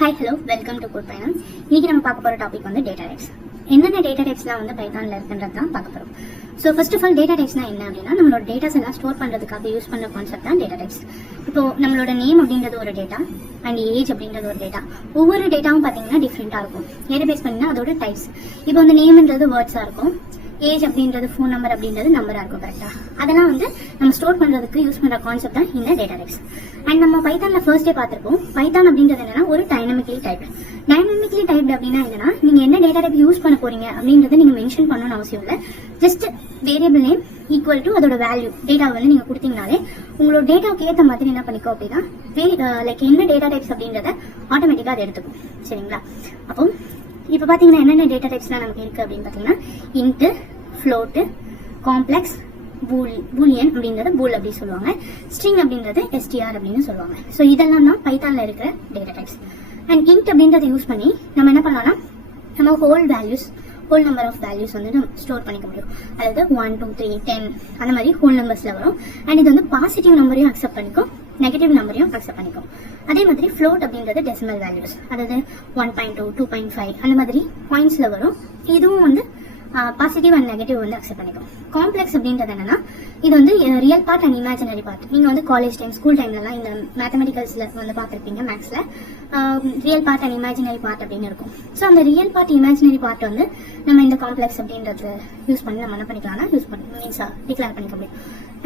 Hi, hello, welcome to Code Finance. இன்னைக்கு நம்ம பார்க்க போற டாபிக் வந்து டேட்டா டைப்ஸ். என்னென்ன டேட்டா டைப்ஸ்லாம் வந்து பைத்தான்ல இருக்குன்றது தான் பார்க்க போறோம். So first of all data டைப்ஸ்னா என்ன அப்படின்னா நம்மளோட டேட்டாஸ் எல்லாம் ஸ்டோர் பண்றதுக்காக யூஸ் பண்ற கான்செப்ட் தான் டேட்டா டைப்ஸ். இப்போ நம்மளோட நேம் அப்படின்றது ஒரு டேட்டா அண்ட் ஏஜ் அப்படின்றது ஒரு டேட்டா. ஒவ்வொரு டேட்டாவும் பார்த்தீங்கன்னா டிஃப்ரெண்டா இருக்கும். டேட்டா பேஸ் பண்ணினா அதோட டைப்ஸ். இப்போ வந்து நேம்ன்றது வேர்ட்ஸா இருக்கும், ஏஜ் அப்படின்றது ஃபோன் நம்பர் அப்படின்றது நம்பரா இருக்கும். கரெக்டா? அதெல்லாம் வந்து நம்ம ஸ்டோர் பண்றதுக்கு யூஸ் பண்ற கான்செப்ட் தான் இந்த டேட்டா டைப்ஸ். அண்ட் நம்ம பைத்தான்ல ஃபர்ஸ்டே பார்த்திருப்போம். பைத்தான் அப்படின்றது என்னன்னா ஒரு டைனமிக்கலி டைப்டு. டைனமிக்கலி டைப்டு அப்படின்னா என்னன்னா நீங்க என்ன டேட்டா டைப் யூஸ் பண்ண போறீங்க அப்படின்றத நீங்க மென்ஷன் பண்ணணும்னு அவசியம் இல்லை. Just variable name equal to அதோட வேல்யூ டேட்டா வந்து நீங்க கொடுத்தீங்கனாலே உங்களோட டேட்டாவுக்கு ஏற்ற மாதிரி என்ன பண்ணிக்கோ அப்படின்னா லைக் என்ன டேட்டா டைப்ஸ் அப்படின்றத ஆட்டோமேட்டிக்கா அதை எடுத்துக்கும். சரிங்களா? அப்போ இப்போ பாத்தீங்கன்னா என்னென்ன டேட்டா டைப்ஸ்லாம் நமக்கு இருக்கு அப்படின்னு பாத்தீங்கன்னா இன்ட், ஃப்ளோட், காம்ப்ளெக்ஸ், பூலியன் அப்படின்றத பூல் அப்படி சொல்லுவாங்க. ஸ்ட்ரிங் அப்படின்றது எஸ்டிஆர் அப்படின்னு சொல்லுவாங்க. ஸோ இதெல்லாம் தான் பைத்தான்ல இருக்கிற டேட்டா டைப்ஸ். அண்ட் இன்ட் அப்படின்றத யூஸ் பண்ணி நம்ம என்ன பண்ணலாம்னா நம்ம ஹோல் நம்பர் ஆஃப் வேல்யூஸ் வந்து நம்ம ஸ்டோர் பண்ணிக்க முடியும். அதாவது 1, 2, 3, 10 அந்த மாதிரி ஹோல் நம்பர்ஸ்ல வரும். அண்ட் இது வந்து பாசிட்டிவ் நம்பரையும் அக்செப்ட் பண்ணிக்கும், நெகட்டிவ் நம்பரையும் அக்செப்ட் பண்ணிக்கும். அதே மாதிரி ஃப்ளோட் அப்படின்றது டெசிமல் வேல்யூஸ், அதாவது 1.2, 2.5 அந்த மாதிரி பாயிண்ட்ஸ்ல வரும். இதுவும் வந்து பாசிட்டிவ் அண்ட் நெகட்டிவ் வந்து அக்செப்ட் பண்ணிக்கும். காம்ப்ளெக்ஸ் அப்படின்றது என்னன்னா இது வந்து real part and imaginary part. நீங்க வந்து காலேஜ் டைம், ஸ்கூல் டைம்லலாம் இந்த மேத்தமெட்டிக்கல்ஸ்ல வந்து பார்த்துருப்பீங்க. மேக்ஸ்ல real part and imaginary part அப்படின்னு இருக்கும். ஸோ அந்த ரியல் பார்ட் இமேஜினரி பார்ட் வந்து நம்ம இந்த காம்ப்ளெக்ஸ் அப்படின்றது யூஸ் பண்ணி நம்ம என்ன பண்ணிக்கலாம்னா டிக்ளேர் பண்ணிக்க முடியும்.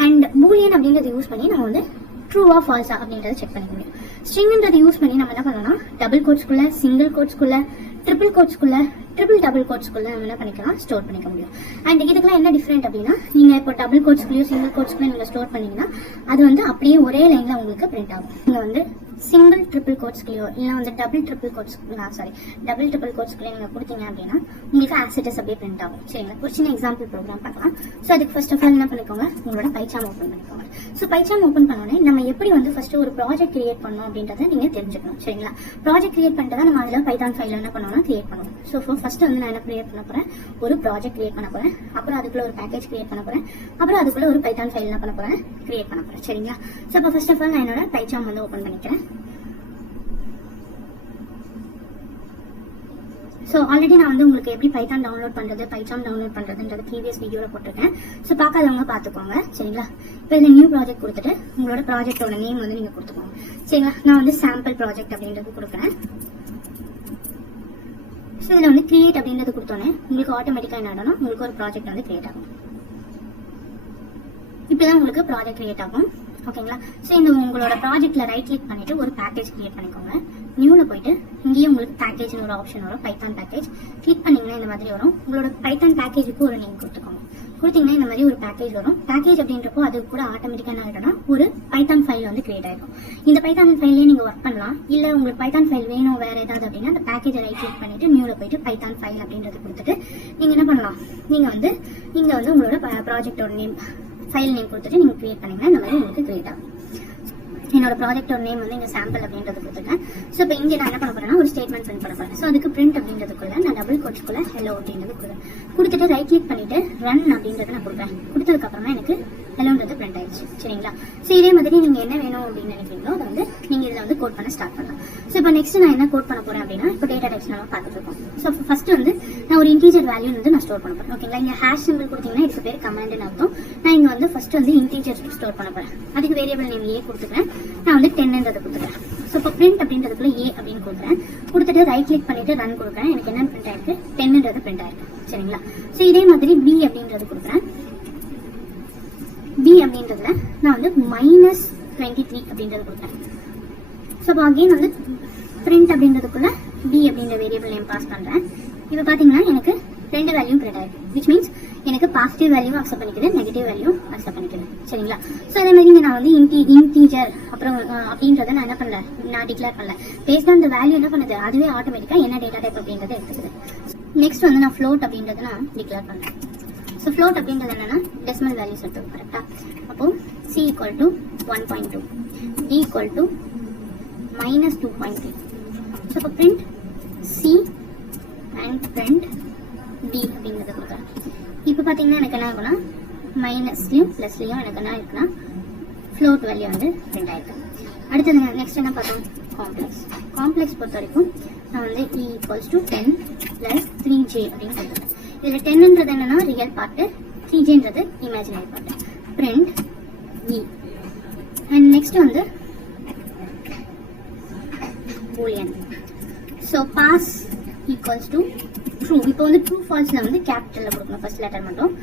அண்ட் பூலியன் அப்படின்றத யூஸ் பண்ணி நம்ம வந்து ட்ரூவா ஃபால்ஸா அப்படின்றத செக் பண்ணிக்க முடியும். ஸ்ட்ரிங்ன்றது யூஸ் பண்ணி நம்ம என்ன பண்ணலாம், டபுள் கோட்ஸ்குள்ள, சிங்கிள் கோட்ஸ்குள்ள, ட்ரிபிள் கோட்ஸ்குள்ள, டபுள் கோட்ஸ்குள்ள நம்ம என்ன பண்ணிக்கலாம், ஸ்டோர் பண்ணிக்க முடியும். அண்ட் இதுக்கெல்லாம் என்ன டிஃபரெண்ட் அப்படின்னா நீங்க இப்போ டபுள் கோட்ஸ்குள்ளயோ சிங்கிள் கோட்ஸ்குள்ள நீங்க ஸ்டோர் பண்ணீங்கன்னா அது வந்து அப்படியே ஒரே லைன்ல உங்களுக்கு பிரிண்ட் ஆகும். நீங்க வந்து சிங்கிள் ட்ரிபிள் கோட்ஸ்குள்ளயோ இல்ல வந்து டபுள் ட்ரிபிள் கோட்ஸ்குள்ள நீங்க கொடுத்தீங்க அப்படின்னா உங்களுக்கு ஆசிட்டஸ் அப்படியே பிரிண்ட் ஆகும். சரிங்களா? ஒரு சின்ன எக்ஸாம்பிள் ப்ரோக்ராம் பார்க்கலாம். ஸோ அதுக்கு ஃபர்ஸ்ட் ஆஃப் ஆல் என்ன பண்ணிக்கோங்க, உங்களோட பைச்சாம் ஓப்பன் பண்ணிக்கோங்க. ஸோ பைச்சாம் ஓப்பன் பண்ணோடனே நம்ம எப்படி வந்து ஃபர்ஸ்ட் ஒரு ப்ராஜெக்ட் கிரியேட் பண்ணோம் அப்படின்றத நீங்க தெரிஞ்சுக்கணும். சரிங்களா? ப்ராஜெக்ட் கிரியேட் பண்ணிட்டு நம்ம அதில் பைத்தான் ஃபைல் என்ன பண்ணோம்னா கிரியேட் பண்ணுவோம். ஸோ ஃபர்ஸ்ட் வந்து நான் என்ன கிரியேட் பண்ண போறேன், ஒரு ப்ராஜெக்ட் கிரியேட் பண்ண போறேன். அப்புறம் அதுக்குள்ள ஒரு பேக்கேஜ் கிரியேட் பண்ண போறேன். அப்புறம் அதுக்குள்ள ஒரு பைத்தான் ஃபைல் என்ன பண்ண போறேன், கிரியேட் பண்ண போறேன். சரிங்களா? ஸோ இப்போ ஃபர்ஸ்ட் ஆஃப் ஆல் நான் என்னோட பைச்சாம் வந்து ஓப்பன் பண்ணிக்கிறேன். ஸோ ஆல்ரெடி நான் வந்து உங்களுக்கு எப்படி பைத்தான் டவுன்லோட் பண்றது, பைச்சாம் டவுன்லோட் பண்றதுன்றது ப்ரீவியஸ் வீடியோல போட்டிருக்கேன். ஸோ பார்க்காதவங்க பார்த்துக்கோங்க. சரிங்களா? இப்போ இதில் நியூ ப்ராஜெக்ட் கொடுத்துட்டு உங்களோட ப்ராஜெக்டோட நேம் வந்து நீங்க கொடுத்துக்கோங்க. சரிங்களா? நான் வந்து சாம்பிள் ப்ராஜெக்ட் அப்படின்றது கொடுக்குறேன். ஸோ இதில் வந்து கிரியேட் அப்படின்றது கொடுத்தோன்னே உங்களுக்கு ஆட்டோமேட்டிக்காக என்ன ஆகணும், உங்களுக்கு ஒரு ப்ராஜெக்ட் வந்து கிரியேட் ஆகும். இப்படிதான் உங்களுக்கு ப்ராஜெக்ட் கிரியேட் ஆகும். ஓகேங்களா? ஸோ இந்த உங்களோட ப்ராஜெக்ட்ல ரைட் கிளிக் பண்ணிட்டு ஒரு பேக்கேஜ் கிரியேட் பண்ணிக்கோங்க. நியூல போயிட்டு இங்கேயும் உங்களுக்கு பேக்கேஜ்னு ஒரு ஆப்ஷன் வரும், பைத்தான் பேக்கேஜ். கிளிக் பண்ணீங்கன்னா இந்த மாதிரி வரும். உங்களோட பைத்தான் பேக்கேஜுக்கு ஒரு நேம் கொடுத்துக்கோங்க. கொடுத்தீங்கன்னா இந்த மாதிரி ஒரு பேக்கேஜ் வரும். பேக்கேஜ் அப்படின்றப்போ அது கூட ஆட்டோமேட்டிக்கா என்ன ஆகிடும்னா ஒரு பைத்தான் ஃபைல் வந்து கிரியேட் ஆகிடும். இந்த பைத்தான் ஃபைல்லேயே நீங்க ஒர்க் பண்ணலாம். இல்ல உங்களுக்கு பைத்தான் ஃபைல் வேணும் வேற ஏதாவது அப்படின்னா அந்த பேக்கேஜை ரைட் கிளிக் பண்ணிட்டு நியூல போயிட்டு பைத்தான் ஃபைல் அப்படின்றது கொடுத்துட்டு நீங்க என்ன பண்ணலாம், நீங்க வந்து உங்களோட ப்ராஜெக்டோட நேம், ஃபைல் நேம் கொடுத்துட்டு நீங்க கிரியேட் பண்ணீங்கன்னா இந்த மாதிரி உங்களுக்கு கிரியேட் ஆகும். என்னோட ப்ராஜெக்டோட நேம் வந்து இங்க சாம்பிள் அப்படின்றது கொடுத்துருக்கேன். ஸோ இப்போ இங்கே நான் என்ன பண்ண போறேன்னா ஒரு ஸ்டேட்மெண்ட் பிரிண்ட் பண்ண போறேன். ஸோ அதுக்கு பிரிண்ட் அப்படின்றதுக்குள்ள நான் டபுள் கோட்ஸ்குள்ள ஹெலோ அப்படின்றது கொடுத்துட்டு ரைட் கிளிக் பண்ணிட்டு ரன் அப்படின்றத நான் கொடுக்குறேன். கொடுத்ததுக்கு அப்புறமா எனக்கு ஹெலோன்றது பிரிண்ட் ஆயிடுச்சு. சரிங்களா? ஸோ இதே மாதிரி நீங்க என்ன வேணும் அப்படின்னு நினைக்கிறீங்களோ அதை வந்து நீங்க இதுல வந்து கோட் பண்ண ஸ்டார்ட் பண்ணலாம். ஸோ இப்போ நெக்ஸ்ட் நான் என்ன கோட் பண்ண போறேன் அப்படின்னா இப்போ டேட்டா டைப்ஸ் நம்ம பார்த்துட்டு இருக்கோம். ஸோ ஃபர்ஸ்ட் வந்து நான் ஒரு இன்டீஜர் வேல்யூ வந்து நான் ஸ்டோர் பண்ண போறேன். ஓகேங்களா? இங்க ஹேஷ் சிம்பிள் கொடுத்தீங்கன்னா இதுக்கு பேர் கமாண்ட்னு அர்த்தம். நான் இங்க வந்து ஃபர்ஸ்ட் வந்து இன்டீஜர் ஸ்டோர் பண்ண போறேன். அதுக்கு வேரியபிள் நேம் ஏ கொடுத்துக்கிறேன். நான் வந்து 10ன்றதை கொடுத்துக்கிறேன். ஸோ இப்போ பிரிண்ட் அப்படின்றதுக்குள்ள ஏ அப்படின்னு கொடுக்குறேன். கொடுத்துட்டு ரைட் கிளிக் பண்ணிட்டு ரன் கொடுக்குறேன். எனக்கு என்ன பிரிண்ட் ஆயிருக்கு, 10ன்றது பிரிண்ட் ஆயிருக்கு. சரிங்களா? ஸோ இதே மாதிரி பி அப்படின்றது கொடுக்குறேன். பி அப்படின்றதுல நான் வந்து -23 அப்படின்றது கொடுக்குறேன். ஸோ இப்போ அகெயின் வந்து பிரிண்ட் அப்படின்றதுக்குள்ள பி அப்படின்ற வேரியபிள் நேம் பாஸ் பண்றேன். இப்போ பாத்தீங்கன்னா எனக்கு 2 வேல்யூ பிரிண்ட் ஆயிருக்கு. விச் மீன்ஸ் எனக்கு பாசிட்டிவ் வேல்யூ அக்செப்ட் பண்ணிக்குது, நெகட்டிவ் வேல்யூ அக்செப்ட் பண்ணிக்குது. சரிங்களா? ஸோ அதே மாதிரி நான் வந்து இன்டீஜர் அப்புறம் அப்படின்றத நான் என்ன பண்ணல, நான் டிக்ளேர் பண்ணல. பேஸ்ட் ஆன் த வேல்யூ என்ன பண்ணுது, அதுவே ஆட்டோமேட்டிக்கா என்ன டேட்டா டைப் அப்படின்றத எடுத்துக்குது. நெக்ஸ்ட் வந்து நான் ஃப்ளோட் அப்படின்றத நான் டிக்ளேர் பண்றேன். ஸோ ஃப்ளோட் அப்படின்றது என்னன்னா டெசிமல் வேல்யூஸ் எடுத்துக்கும். கரெக்டா? அப்போ C = 1.2, D = -2.3. ஸோ இப்போ print C and print D அப்படின்றத கொடுக்குறேன். இப்போ பார்த்தீங்கன்னா எனக்கு என்ன ஆகும்னா மைனஸ்லையும் ப்ளஸ்லையும் எனக்கு என்ன இருக்குன்னா ஃப்ளோட் வேல்யூ வந்து பிரிண்ட் ஆயிருக்கு. அடுத்தது நெக்ஸ்ட் என்ன பார்த்தோம், காம்ப்ளெக்ஸ். காம்ப்ளெக்ஸ் பொறுத்த வரைக்கும் நான் வந்து e equals to 10 plus 3j அப்படின்னு சொல்லுவேன். இதில் 10ன்றது என்னன்னா ரியல் பார்ட்டு, 3jன்றது imaginary part. Print e and next வந்து boolean. So pass equals to true. இப்போ வந்து ட்ரூ ஃபால்ஸில் வந்து கேபிட்டலில் கொடுக்கணும் ஃபர்ஸ்ட் லெட்டர் மட்டும்.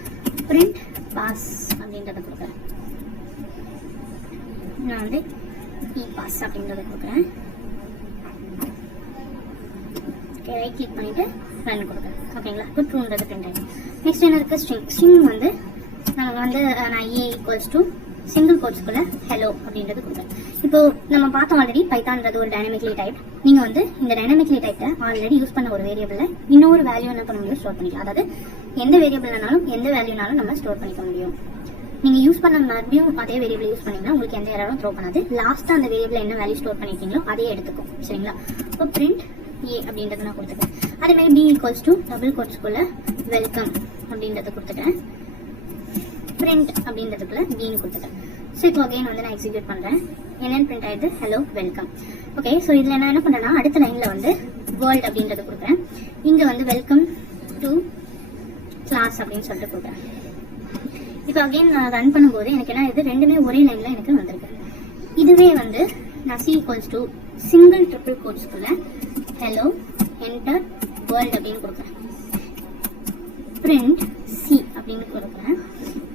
பிரிண்ட் பாஸ் அப்படின்றத கொடுக்குறேன். நான் வந்து இ பாஸ் அப்படின்றத கொடுக்குறேன். ஓகே, ரைட் கிளிக் பண்ணிட்டு ரன் கொடுக்குறேன். ஓகேங்களா, இப்போ ட்ரூன்றது பிரிண்ட் ஆகிடும். நெக்ஸ்ட் என்ன இருக்குது, ஸ்ட்ரிங். ஸ்ட்ரிங் வந்து நான் ஏ ஈக்குவல்ஸ் டு சிங்கிள் கோட்ஸ்குள்ள ஹலோ அப்படின்றது கொடுக்குறேன். இப்போ நம்ம பார்த்தோம் ஆல்ரெடி பைத்தான்றது ஒரு டைனமிக்லி டைப். நீங்கள் வந்து இந்த டைனமிக்லி டைப்பை ஆல்ரெடி யூஸ் பண்ண ஒரு வேரியபிளில் இன்னொரு வேல்யூ என்ன பண்ண முடியும், ஸ்டோர் பண்ணிக்கலாம். அதாவது எந்த வேரியபிள்னாலும் எந்த வேல்யூனாலும் நம்ம ஸ்டோர் பண்ணிக்க முடியும். நீங்கள் யூஸ் பண்ண மறுபடியும் அதே வேரியபிள் யூஸ் பண்ணீங்கன்னா உங்களுக்கு எந்த எரரும் த்ரோ பண்ணாது. லாஸ்ட்டாக அந்த வேரியபிள் என்ன வேல்யூ ஸ்டோர் பண்ணிருக்கீங்களோ அதே எடுத்துக்கும். சரிங்களா, இப்போ பிரிண்ட் ஏ அப்படின்றது நான் கொடுத்துக்கிறேன். அதேமாதிரி பி ஈக்குவல்ஸ் டு டபுள் கோட்ஸ்குள்ள வெல்கம் அப்படின்றத கொடுத்துட்டேன். பிரிண்ட் அப்படின்றதுக்குள்ள பின்னு கொடுத்துட்டேன். ஸோ இப்போ அகைன் வந்து நான் எக்ஸிக்யூட் பண்ணுறேன். என்னென்னு பிரிண்ட் ஆயிடுது, ஹலோ வெல்கம். ஓகே, ஸோ இதில் நான் என்ன பண்ணுறேன்னா அடுத்த லைனில் வந்து வேர்ல்ட் அப்படின்றது கொடுக்குறேன். இங்கே வந்து வெல்கம் டு கிளாஸ் அப்படின்னு சொல்லிட்டு கொடுக்குறேன். இப்போ அகைன் நான் ரன் பண்ணும்போது எனக்கு என்ன இது ரெண்டுமே ஒரே லைனில் எனக்கு வந்திருக்கு. இதுவே வந்து நான் c equals to single triple கோட்ஸ்குள்ள ஹலோ என்டர் வேர்ல்ட் அப்படின்னு கொடுக்குறேன். பிரிண்ட் சி அப்படின்னு கொடுக்குறேன்.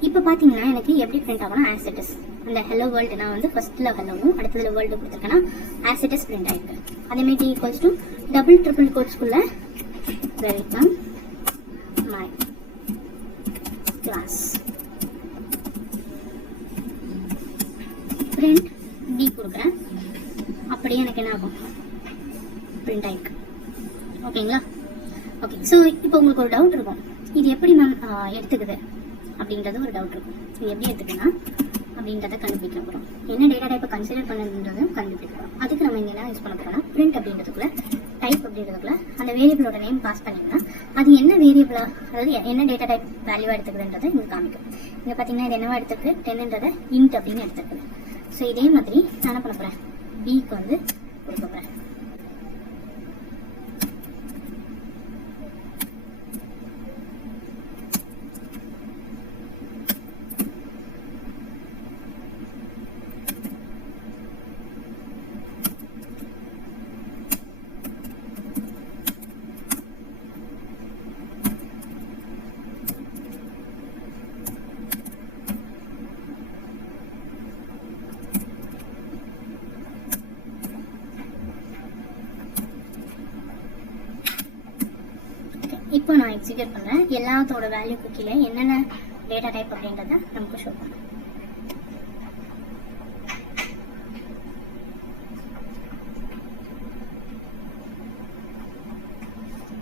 இப்போ பார்த்தீங்கன்னா எனக்கு எப்படி பிரிண்ட் ஆகணும், ஆஸ் இட் இஸ். அந்த ஹலோ வேர்ல்டு நான் வந்து ஃபர்ஸ்ட்ல ஹலோவும் அடுத்ததுல வேர்ல்டு கொடுத்துருக்கேன்னா ஆஸ் இட் இஸ் பிரிண்ட் ஆயிருக்கு. அதேமாதிரி d equals to double triple கோட்ஸ்குள்ள welcome my class. Print d கொடுக்குறேன். அப்படியே எனக்கு என்ன ஆகும், பிரிண்ட் ஆயிருக்கு. ஓகேங்களா, ஓகே. ஸோ இப்போ உங்களுக்கு ஒரு டவுட் இருக்கும், இது எப்படி மேம் எடுத்துக்குது அப்படின்றது ஒரு டவுட் இருக்கும். இது எப்படி எடுத்துக்கன்னா அப்படின்றத கண்டுபிடிக்க போகிறோம். என்ன டேட்டா டைப்பை கன்சிடர் பண்ணுறதுன்றதும் கண்டுபிடிக்கிறோம். அதுக்கு நம்ம இங்கே என்ன யூஸ் பண்ண போகிறோம்னா பிரிண்ட் அப்படின்றதுக்குள்ள டைப் அப்படின்றதுக்குள்ள அந்த வேரியபிளோட நேம் பாஸ் பண்ணிங்கன்னா அது என்ன வேரியபிளா, அதாவது என்ன டேட்டா டைப் வேல்யூவாக எடுத்துக்குதுன்றதை இங்கே காமிக்கும். இங்கே பார்த்தீங்கன்னா இது என்னவா எடுத்துருக்கு, 10ன்றதை இன்ட் அப்படின்னு எடுத்துருக்குது. ஸோ இதே மாதிரி நான் என்ன பண்ண போகிறேன், பிக்கு வந்து கொடுக்க போகிறேன். இப்போ நான் எக்ஸிக்யூட் பண்ணுறேன். எல்லாத்தோட வேல்யூ குக்கில என்னென்ன டேட்டா டைப் அப்படின்றத நமக்கு ஷோ பண்ணுறேன்.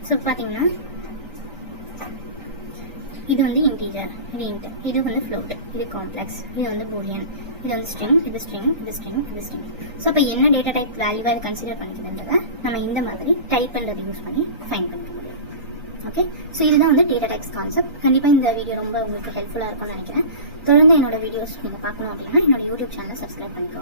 ஸோ பார்த்தீங்கன்னா இது வந்து இன்டீஜர், இது இன்ட், இது வந்து ஃப்ளோட், இது காம்ப்ளெக்ஸ், இது வந்து பூலியன், இது வந்து ஸ்ட்ரிங், இது ஸ்ட்ரிங், இது ஸ்ட்ரிங், இது ஸ்ட்ரிங். ஸோ அப்போ என்ன டேட்டா டைப் வேல்யூவாக இது கன்சிடர் பண்ணிக்கிறதுன்றதை நம்ம இந்த மாதிரி டைப்ன்றதை யூஸ் பண்ணி ஃபைன் பண்ணிக்க முடியும். ஓகே, ஸோ இதுதான் வந்து டேட்டா டைப்ஸ் கான்செப்ட். கண்டிப்பாக இந்த வீடியோ ரொம்ப உங்களுக்கு ஹெல்ப்ஃபுல்லாக இருக்கும்னு நினைக்கிறேன். தொடர்ந்து என்னோட வீடியோஸ் நீங்கள் பார்க்கணும் அப்படின்னா என்னோட யூடியூப் சேனலை சப்ஸ்கிரைப் பண்ணிக்கோங்க.